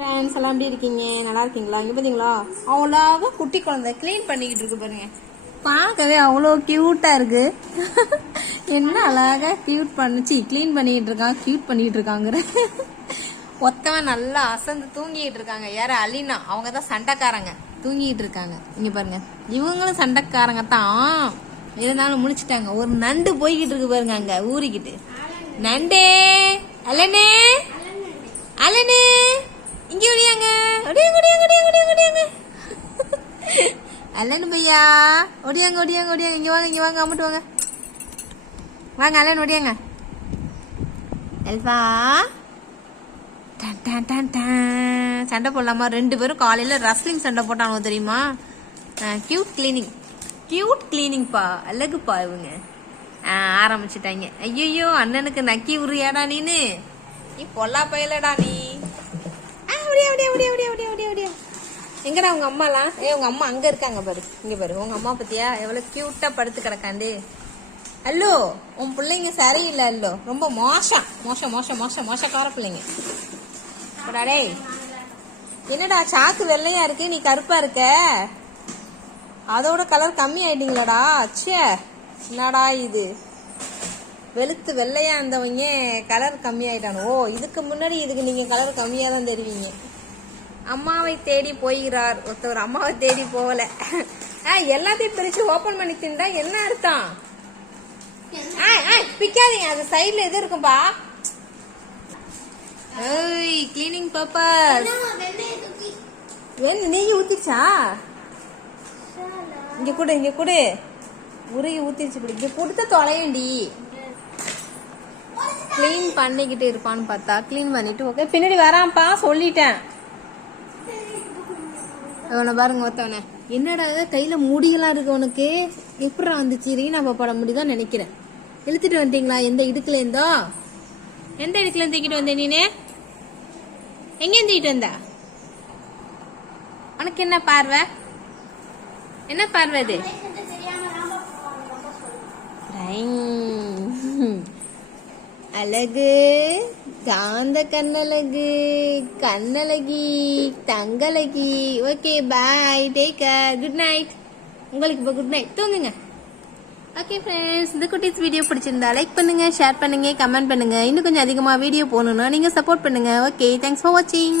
Friends எல்லாம் எப்படி இருக்கீங்க? நல்லா இருக்கீங்களா? இங்கே பார்த்தீங்களா அவ்வளோவா குட்டி குழந்தை க்ளீன் பண்ணிக்கிட்டு இருக்கு பாருங்க. பார்க்கவே அவ்வளோ க்யூட்டாக இருக்கு. என்ன அழகாக க்யூட் பண்ணுச்சு க்ளீன் பண்ணிக்கிட்டு இருக்கான் க்யூட் பண்ணிக்கிட்டு இருக்காங்கிற. ஒத்தவன் நல்லா அசந்து தூங்கிட்டு இருக்காங்க. யார? அலினா. அவங்க தான் சண்டைக்காரங்க. தூங்கிட்டு இருக்காங்க. இங்க பாருங்க. இவங்களும் சண்டைக்காரங்க தான். இருந்தாலும் முடிச்சிட்டாங்க ஒரு நண்டு போய்கிட்டு இருக்கு பாருங்க அங்க ஊறிக்கிட்டு. நண்டே. அலனே. அலனே. இங்கே ஒடியாங்க ஒடியாங்க ஒடியாங்க ஒடியாங்க ஒடியாங்க ஒடியாங்க அல்லன் பையா. ஒடியாங்க ஒடியாங்க ஒடியாங்க இங்கே வாங்க இங்கே வாங்க அம்மிட்டு வாங்க. வாங்க அல்லன் ஒடியாங்க அல்வா டன் டன் டன் டன். சண்டை போடலாமா? ரெண்டு பேரும் காலையில் ரஸ்லிங் சண்டை போட்டானோ தெரியுமா? கியூட் கிளீனிங் கியூட் கிளீனிங்ப்பா அழகுப்பா இவங்க. ஆரம்பிச்சிட்டாங்க. ஐயோ அண்ணனுக்கு நக்கி உரியாடா நீனு. நீ பொல்லா பயலடா நீ. அப்படியே அப்படியே அப்படியே அப்படியே அப்படியே எங்கடா உங்க அம்மாலாம்? ஏ உங்க அம்மா அங்க இருக்காங்க பாரு. இங்க பாரு. உங்க அம்மா பத்தியா? எவ்வளவு கியூட்டா படுத்து கிடக்காண்டே. அல்லோ உன் பிள்ளைங்க சரியில்லை அல்லோ. ரொம்ப மோசம். மோசம் மோசம் மோசம் மோசக்கார பிள்ளைங்க. போடா என்னடா சாக்கு வெள்ளையா இருக்கு நீ கருப்பா இருக்க? அதோட கலர் கம்மி ஆயிட்டீங்களாடா? ச்சே. என்னடா இது? வெளுத்து வெள்ளையா இருந்தவங்க கலர் கம்மி ஓ இதுக்கு முன்னாடி இதுக்கு நீங்க கலர் கம்மியா தான் தெரிவிங்க. அம்மாவை தேடி போகிறார். ஒருத்தவர் அம்மாவை தேடி போகல. ஆ, எல்லாத்தையும் பிரிச்சு ஓபன் பண்ணி தின்டா என்ன அர்த்தம்? ஆ, ஆ, பிக்காதீங்க. அது சைடுல எது இருக்கும்பா? ஏய் கிளீனிங் பர்பஸ் வெண்ணெய் நெய் ஊத்திச்சா இங்க கொடு இங்க கொடு. உருகி ஊத்திருச்சு இப்படி இங்க கொடுத்த தொலையண்டி. க்ளீன் பண்ணிக்கிட்டு இருப்பான்னு பார்த்தா க்ளீன் பண்ணிட்டு ஓகே பின்னாடி வரான்ப்பா சொல்லிட்டேன். அவனை பாருங்க ஒருத்தவனை. என்னடா கையில முடியெல்லாம் இருக்கு உனக்கு? எப்படா வந்துச்சு? ரீனா பாப்பாட முடிதான் நினைக்கிறேன். இழுத்துட்டு வந்துட்டீங்களா? எந்த இடுக்குல இருந்தோ? எந்த இடுக்குல இருந்து தூக்கிட்டு வந்த நீனு? எங்க தூக்கிட்டு வந்தா? உனக்கு என்ன பார்வை? என்ன பார்வை இது. அழகு காந்த கண்ணழகு கண்ணழகி தங்கலகி okay bye take good night உங்களுக்கு இப்போ குட் நைட் தூங்குங்க. ஓகே ஃப்ரெண்ட்ஸ் இந்த குட்டீஸ் வீடியோ பிடிச்சிருந்தா லைக் பண்ணுங்க ஷேர் பண்ணுங்க கமெண்ட் பண்ணுங்க. இன்னும் கொஞ்சம் அதிகமாக வீடியோ போகணுன்னா நீங்கள் சப்போர்ட் பண்ணுங்க. ஓகே தேங்க்ஸ் ஃபார் வாட்சிங்